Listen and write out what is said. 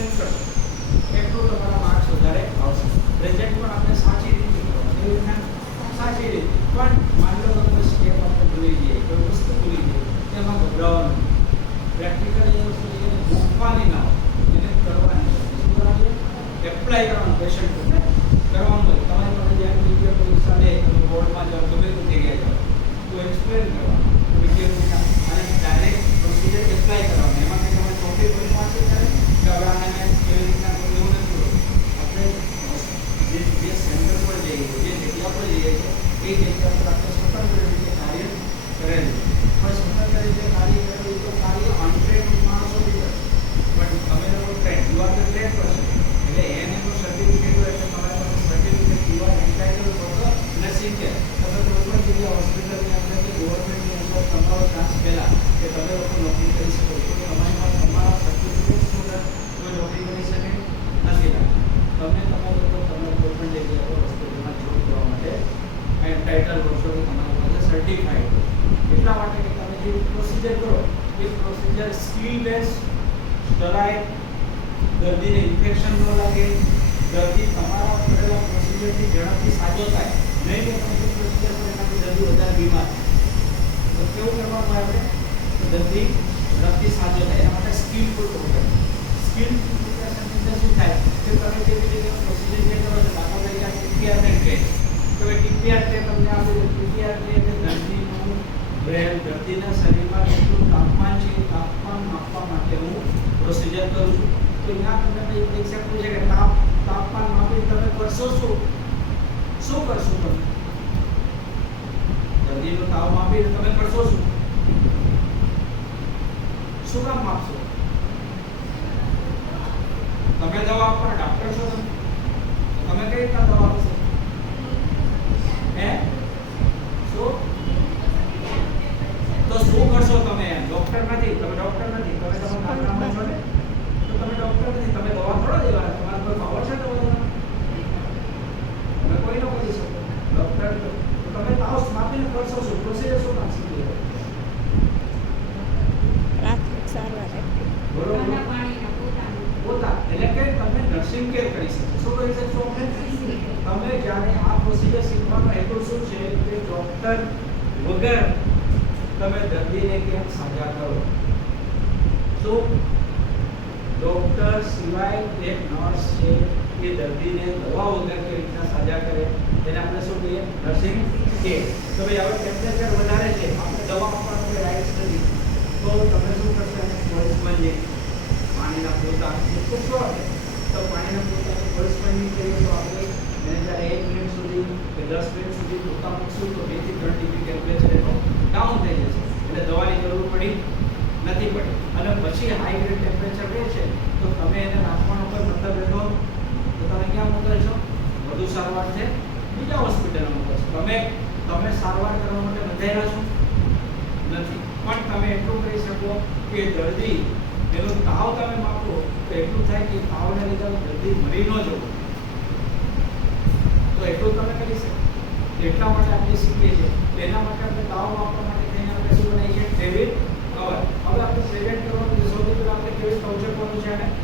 Explain કરશો એટલું તમારા માર્ક્સ વધારે આવશે. પ્રેઝન્ટ પણ આપણે સાચી રીતે કરવાનું, એવી રીતના સાચી રીતે. પણ માની લો તમે સ્ટેપ આપણે ભૂલી જઈએ, કોઈ વસ્તુ ભૂલી જઈએ, એમાં ગભરાવાનું. પ્રેક્ટિકલ એ વસ્તુ છે મૂકવાની ના હોય, એને કરવાની શું કરવાની? એપ્લાય કરવાનું, પેશન્ટ ઉપર કરવાનું હોય. તમારી પાસે જ્યારે વિડીયો પરીક્ષા લે, તમે બોર્ડમાં જાઓ, ગમે તે જગ્યાએ જાઓ, તો એક્સપ્લેન કરવાનું વિડીયો અને ડાયરેક્ટ પ્રોસિજર એપ્લાય કરવાનું. એમાં કંઈ તમારે ટોપિક કોઈ વાંચે ત્યારે ગભરાને કેવી રીતના એવું નથી હોતું. આપણે જે સેન્ટર પર જઈએ, જે જગ્યા પર જઈએ છીએ, એ જગ્યા પર આપણે સ્વતંત્ર રીતે કાર્ય કરેલું. પણ સ્વતંત્ર રીતે કાર્ય કરેલું તો કાર્ય અનટ્રેન્ડ માણસો બી કરે. પણ તમે લોકો trend, you are the trend person, એટલે એને તો સર્ટિફિકેટ હોય એટલે તમારી પાસે certificate you are entitle for the nursing care. તમે કોઈ પણ જગ્યાએ હોસ્પિટલની અંદર કે ગવર્મેન્ટની અંદર તમારો ચાન્સ પહેલાં કે તમે લોકો નોકરી કરી શકો છો, તો તમારી પાસે તમારા સર્ટિફિકેટ વગર કોઈ નોકરી કરી શકે નથી. તમે તમારે લોકો તમે કોઈ પણ જગ્યાએ હોસ્પિટલમાં જોબ કરવા માટે એન્ટાઇટલ હો છો કે તમારી પાસે સર્ટિફાઈડ હોય. એટલા માટે કે તમે જે પ્રોસિજર કરો એ પ્રોસિજર સ્કિલ બેઝ, સ્ટરાઇડ, દર્દીને ઇન્ફેક્શન ન લાગે, દર્દી તમારા કરેલા પ્રોસિજરથી ઝડપથી સાજો થાય. નહીં કે તમે જે પ્રોસિજર કરો એનાથી દર્દી વધારે બીમાર થાય. તો કેવું કરવાનું આપણે? તો દર્દી ઝડપથી સાજો થાય એના માટે સ્કિલફુલ પ્રોગ્રામ. સ્કિલફુલ પ્રિપરેશન એટલે શું થાય કે તમે કેવી રીતે પ્રોસિજર જે કરો છો, દાખલા તરીકે ટીપીઆર ટ્રેન, તો એ ટીપીઆર ટ્રેન તમને આપી દે. ટીપીઆર ટ્રેન એટલે દર્દીનું બ્રેન, દર્દીના શરીરમાં કેટલું તાપમાન છે એ તાપમાન માપવા માટે હું પ્રોસિજર કરું છું. તો ત્યાં તમને એક પરીક્ષા પૂછે કે તાપમાન માપી તમે કરશો શું કરશો? તમે દર્દીનો તાવ માપીને તમે કરશો શું કામ માપશો? તમે દવા આપવાના ડાક્ટર છો, તમે કઈ રીતના દવા આપશો? શું તો શું કરશો? તમે ડોક્ટર નથી, તમે ડોક્ટર નથી, તમે તમારા નામમાં છો ને, તો તમે ડોક્ટર નથી, તમે દવા થોડો દેવાના. તમારા પર પાવર છે દવા દેવાનો? તમે કોઈ ન કરી શકો. ડોક્ટર તો તમે તાવ માપીને કરશો શું? પ્રોસિજર શું કામ શીખી લેવો? પ્રાથમિક સારવાર બરોબર. પોતા એટલે કે તમે નર્સિંગ કેર કરી શકો. શું કરી શકશો? તમે જ્યારે આ પ્રોસિજર શીખવાનો હેતુ શું છે કે ડોક્ટર વગર તમે દર્દીને કેમ સાજા કરો. શું ડોક્ટર સિવાય એક નર્સ છે એ દર્દીને દવા વગર કેવી રીતના સાજા કરે એને આપણે શું કહીએ? Nursing care. તો ભાઈ હવે ટેમ્પરેચર વધારે છે, આપણે દવા આપવાનો કોઈ રાઇટ્સ નથી, તો તમે શું કરશો? એને પોલીસમાં જઈ પાણીના પોતા પૂછશો આપણે, તો પાણીના પોતાને પોલીસમાં કરીએ તો આપણે એને જ્યારે 1 મિનિટ સુધી કે 10 મિનિટ સુધી પોતા મૂકશું તો 2 થી 3 ડિગ્રી ટેમ્પરેચર એનો ડાઉન થઈ જશે, એટલે દવાની જરૂર નથી પડી. અને પછી હાઈ ગ્રેડ ટેમ્પરેચર રહે છે તો તમે એને રાખવાનો કોઈ મતલબ રહેતો, તો તમે ક્યાં મોકલશો? વધુ સારવાર છે બીજા હોસ્પિટલમાં મોકલશો. તમે સારવાર કરવા માટે બંધાયેલા છો નથી, પણ તમે એટલું કરી શકો કે દર્દી એનો તાવ તમે માપો તો એટલું થાય કે તાવને લીધે દર્દી મરી ન જવું, તો એટલું તમે કરી શકો. એટલા માટે આપણે શીખીએ છીએ. તેના માટે આપણે તાવ માપવા માટે થઈને આપણે શું બનાવીએ છીએ? ડેવિડ